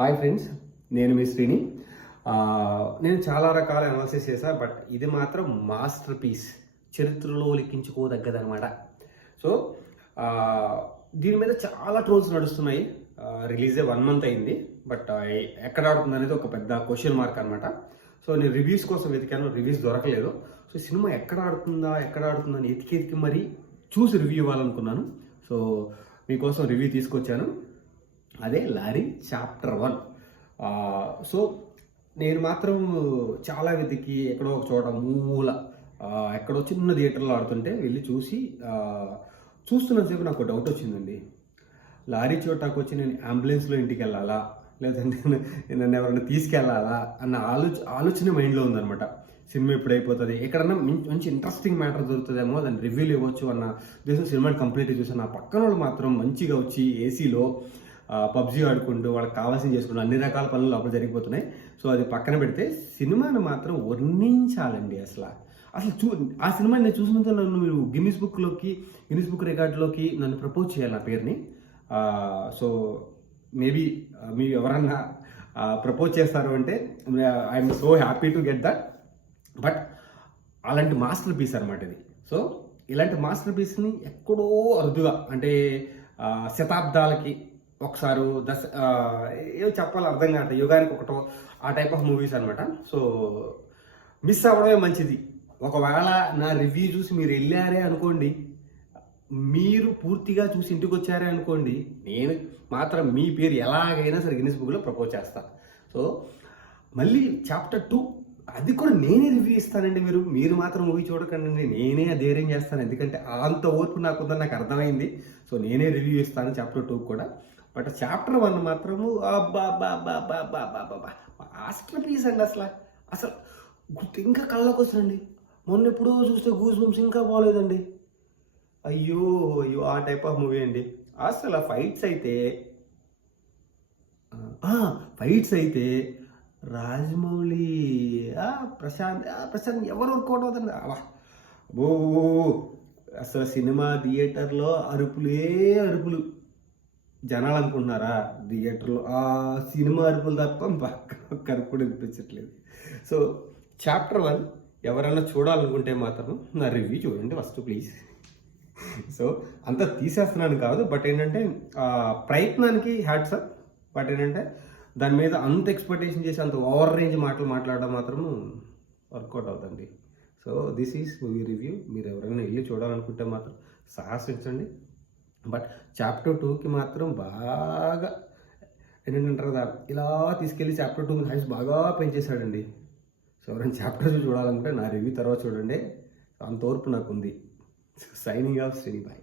Hi friends, నేను మీ శ్రీని. నేను చాలా రకాల అనాలిసిస్ చేశా, బట్ ఇది మాత్రం మాస్టర్ పీస్, చరిత్రలో లిఖించుకోదగ్గదనమాట. సో దీని మీద చాలా ట్రోల్స్ నడుస్తున్నాయి. రిలీజ్ 1 month అయింది, బట్ ఎక్కడ ఆడుతుంది అనేది ఒక పెద్ద క్వశ్చన్ మార్క్ అనమాట. సో నేను రివ్యూస్ కోసం వెతికాను, రివ్యూస్ దొరకలేదు. సో సినిమా ఎక్కడ ఆడుతుందా అని ఎతికి మరీ చూసి రివ్యూ ఇవ్వాలనుకున్నాను. సో మీకోసం రివ్యూ తీసుకొచ్చాను. అదే లారీ చాప్టర్ 1. సో నేను మాత్రం చాలా వెతికి ఎక్కడో ఒక చోట మూల ఎక్కడో చిన్న థియేటర్లో ఆడుతుంటే వెళ్ళి చూస్తున్నంతసేపు నాకు డౌట్ వచ్చిందండి. లారీ చోటాకు వచ్చి నేను అంబులెన్స్లో ఇంటికి వెళ్ళాలా, లేదంటే నన్ను ఎవరైనా తీసుకెళ్ళాలా అన్న ఆలోచన మైండ్లో ఉందనమాట. సినిమా ఎప్పుడు అయిపోతుంది, ఎక్కడన్నా మంచి ఇంట్రెస్టింగ్ మ్యాటర్ దొరుకుతుందేమో, దాన్ని రివ్యూలు ఇవ్వచ్చు అన్న ఉద్దేశం సినిమాని కంప్లీట్గా చూసాను. నా పక్కన వాళ్ళు మాత్రం మంచిగా వచ్చి ఏసీలో పబ్జీ ఆడుకుంటూ వాళ్ళకి కావాల్సింది చేసుకుంటూ అన్ని రకాల పనులు లోపల జరిగిపోతున్నాయి. సో అది పక్కన పెడితే సినిమాని మాత్రం వర్ణించాలండి. అసలు ఆ సినిమాని నేను చూసినంత నన్ను మీరు గిన్నిస్ బుక్ రికార్డులోకి నన్ను ప్రపోజ్ చేయాలి నా పేరుని. సో మేబీ మీరు ఎవరన్నా ప్రపోజ్ చేస్తారు అంటే I'm so happy to get that. But అలాంటి మాస్టర్ పీస్ అనమాట ఇది. సో ఇలాంటి మాస్టర్ పీస్ని ఎక్కడో అరుదుగా, అంటే శతాబ్దాలకి ఒకసారి ఏం చెప్పాలో అర్థం కాదు, యుగానికి ఒకటో ఆ టైప్ ఆఫ్ మూవీస్ అనమాట. సో మిస్ అవ్వడమే మంచిది. ఒకవేళ నా రివ్యూ చూసి మీరు వెళ్ళారే అనుకోండి, మీరు పూర్తిగా చూసి ఇంటికి వచ్చారే అనుకోండి, నేను మాత్రం మీ పేరు ఎలాగైనా సరే గిన్నిస్ బుక్లో ప్రపోజ్ చేస్తాను. సో మళ్ళీ చాప్టర్ 2 అది కూడా నేనే రివ్యూ ఇస్తానండి. మీరు మాత్రం మూవీ చూడకండి, నేనే ధైర్యం చేస్తాను. ఎందుకంటే అంత ఓర్పు నాకుందని నాకు అర్థమైంది. సో నేనే రివ్యూ ఇస్తాను చాప్టర్ 2 కూడా. బట్ చాప్టర్ 1 మాత్రము మాస్టర్ పీస్ అండి. అసలు ఇంకా కళ్ళకు వస్తుందండి. మొన్న ఎప్పుడో చూస్తే గూస్ బంప్స్ ఇంకా బాగోలేదండి. అయ్యో ఆ టైప్ ఆఫ్ మూవీ అండి. అసలు ఫైట్స్ అయితే రాజమౌళి, ప్రశాంత్ ఎవరు వర్కౌట్ అవుతుంది. అసలు సినిమా థియేటర్లో అరుపులు. జనాలు అనుకుంటున్నారా థియేటర్లో ఆ సినిమా అరుపులు తప్ప కరుపు కూడా వినిపించట్లేదు. సో చాప్టర్ 1 ఎవరైనా చూడాలనుకుంటే మాత్రం నా రివ్యూ చూడండి ఫస్ట్ ప్లీజ్. సో అంతా తీసేస్తున్నాను కాదు, బట్ ఏంటంటే ప్రయత్నానికి హ్యాట్స్ అప్. బట్ ఏంటంటే దాని మీద అంత ఎక్స్పెక్టేషన్ చేసి అంత ఓవర్ రేంజ్ మాటలు మాట్లాడడం మాత్రం వర్కౌట్ అవుతుంది. So this is movie review. మీరు ఎవరైనా వెళ్ళి చూడాలనుకుంటే మాత్రం సాహసించండి. బట్ చాప్టర్ 2కి మాత్రం బాగా ఏంటంటారు కదా, ఇలా తీసుకెళ్ళి చాప్టర్ 2 హైస్ బాగా పెంచేశాడండి. సో ఎవరైనా చాప్టర్ 2 చూడాలనుకుంటే నా రివ్యూ తర్వాత చూడండి. అంత ఓర్పు నాకు ఉంది. Signing off Srini bye.